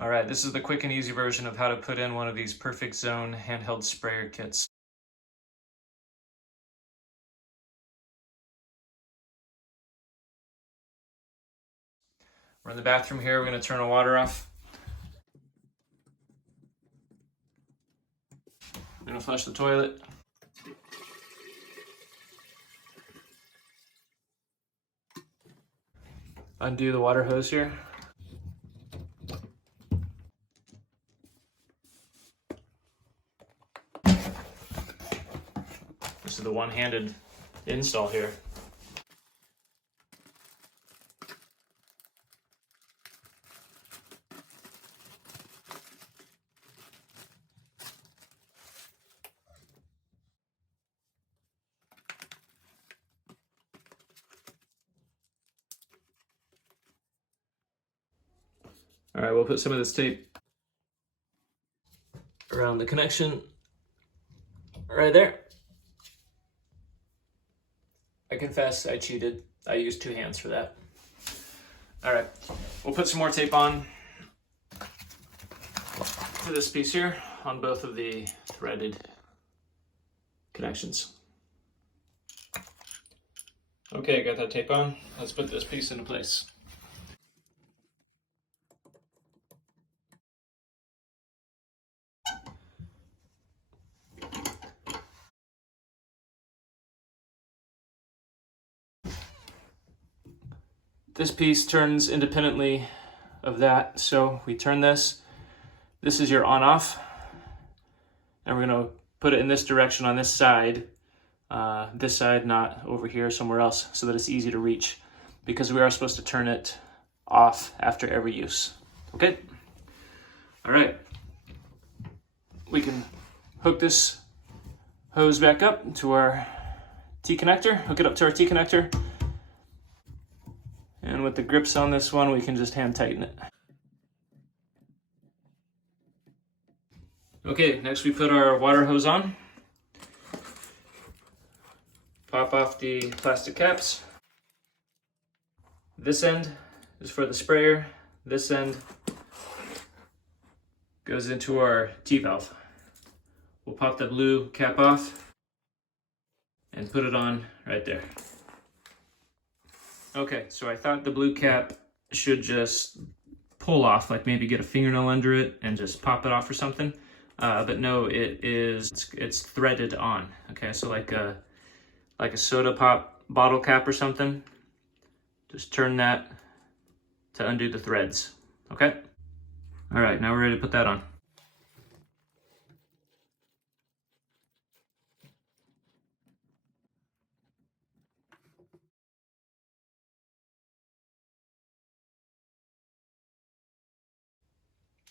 All right, this is the quick and easy version of how to put in one of these PurrfectZone handheld sprayer kits. We're in the bathroom here. We're going to turn the water off. We're going to flush the toilet. Undo the water hose here. This is the one-handed install here. All right, we'll put some of this tape around the connection right there. I confess I cheated. I used 2 hands for that. All right, we'll put some more tape on to this piece here on both of the threaded connections. Okay, got that tape on. Let's put this piece into place. This piece turns independently of that, so we turn this. This is your on-off, and we're going to put it in this direction on this side, not over here somewhere else, so that it's easy to reach, because we are supposed to turn it off after every use. Okay? All right. We can hook this hose back up to our T-connector, hook it up to our T-connector. And with the grips on this one, we can just hand tighten it. Okay, next we put our water hose on. Pop off the plastic caps. This end is for the sprayer. This end goes into our T-valve. We'll pop the blue cap off and put it on right there. Okay, so I thought the blue cap should just pull off, like maybe get a fingernail under it and just pop it off or something. But no, it's threaded on. Okay, so like a soda pop bottle cap or something. Just turn that to undo the threads. Okay? All right, now we're ready to put that on.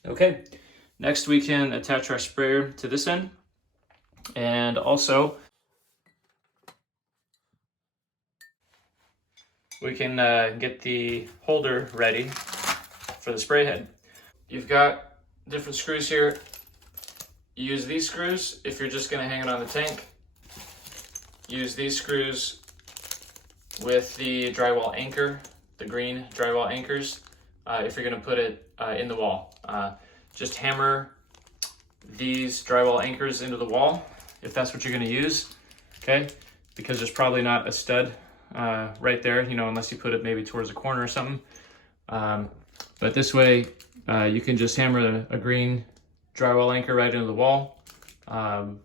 Okay, next we can attach our sprayer to this end, and also we can get the holder ready for the spray head. You've got different screws here. You use these screws if you're just going to hang it on the tank. Use these screws with the drywall anchor, the green drywall anchors, if you're going to put it in the wall. Just hammer these drywall anchors into the wall if that's what you're going to use, okay? Because there's probably not a stud right there, you know, unless you put it maybe towards a corner or something. But this way, you can just hammer a green drywall anchor right into the wall, and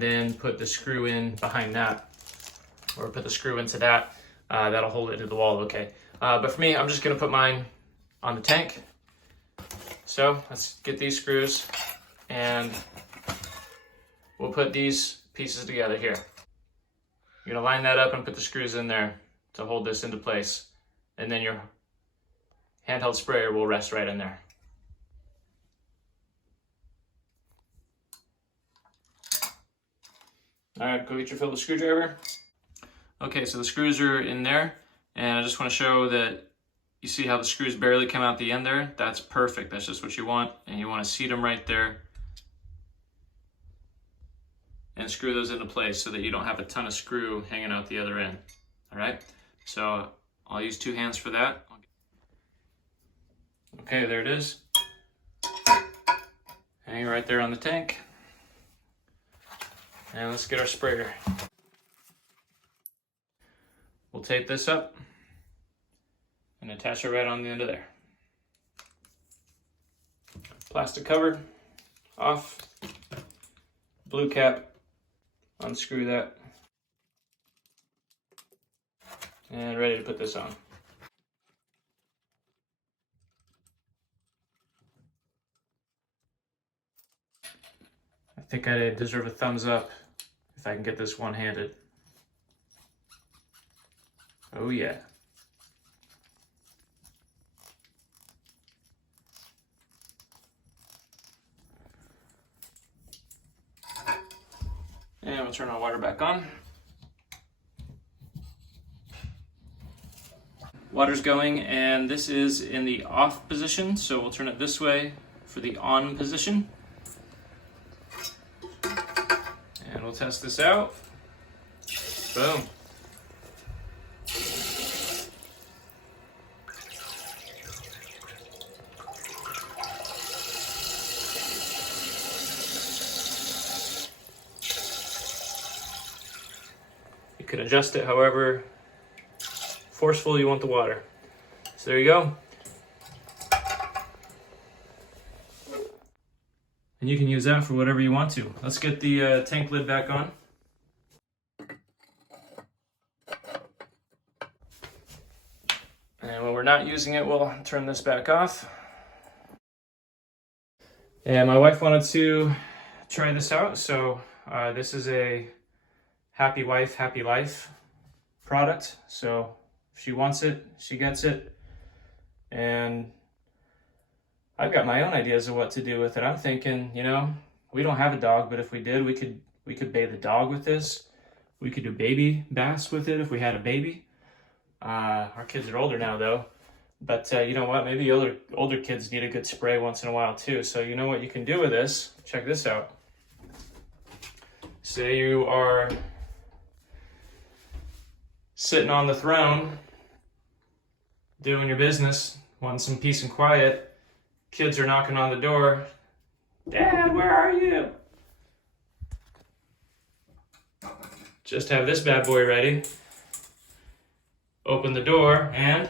then put the screw in behind that, or put the screw into that. That'll hold it to the wall, okay? But for me, I'm just going to put mine on the tank. So let's get these screws, and we'll put these pieces together here. You're gonna line that up and put the screws in there to hold this into place, and then your handheld sprayer will rest right in there. All right, go get your Phillips screwdriver. Okay, so the screws are in there, and I just want to show that you see how the screws barely come out the end there? That's perfect. That's just what you want. And you want to seat them right there and screw those into place so that you don't have a ton of screw hanging out the other end. All right? So I'll use 2 hands for that. Okay, there it is. Hang it right there on the tank. And let's get our sprayer. We'll tape this up and attach it right on the end of there. Plastic cover off, blue cap, unscrew that, and ready to put this on. I think I deserve a thumbs up if I can get this one-handed. Oh yeah. And we'll turn our water back on. Water's going, and this is in the off position, so we'll turn it this way for the on position. And we'll test this out. Boom. You can adjust it however forceful you want the water. So there you go. And you can use that for whatever you want to. Let's get the tank lid back on. And when we're not using it, we'll turn this back off. And my wife wanted to try this out, so this is a Happy Wife, Happy Life product. So if she wants it, she gets it. And I've got my own ideas of what to do with it. I'm thinking, you know, we don't have a dog, but if we did, we could bathe the dog with this. We could do baby baths with it if we had a baby. Our kids are older now though, but you know what? Maybe older kids need a good spray once in a while too. So you know what you can do with this? Check this out. Say you are sitting on the throne, doing your business, wanting some peace and quiet. Kids are knocking on the door. Dad, where are you? Just have this bad boy ready. Open the door and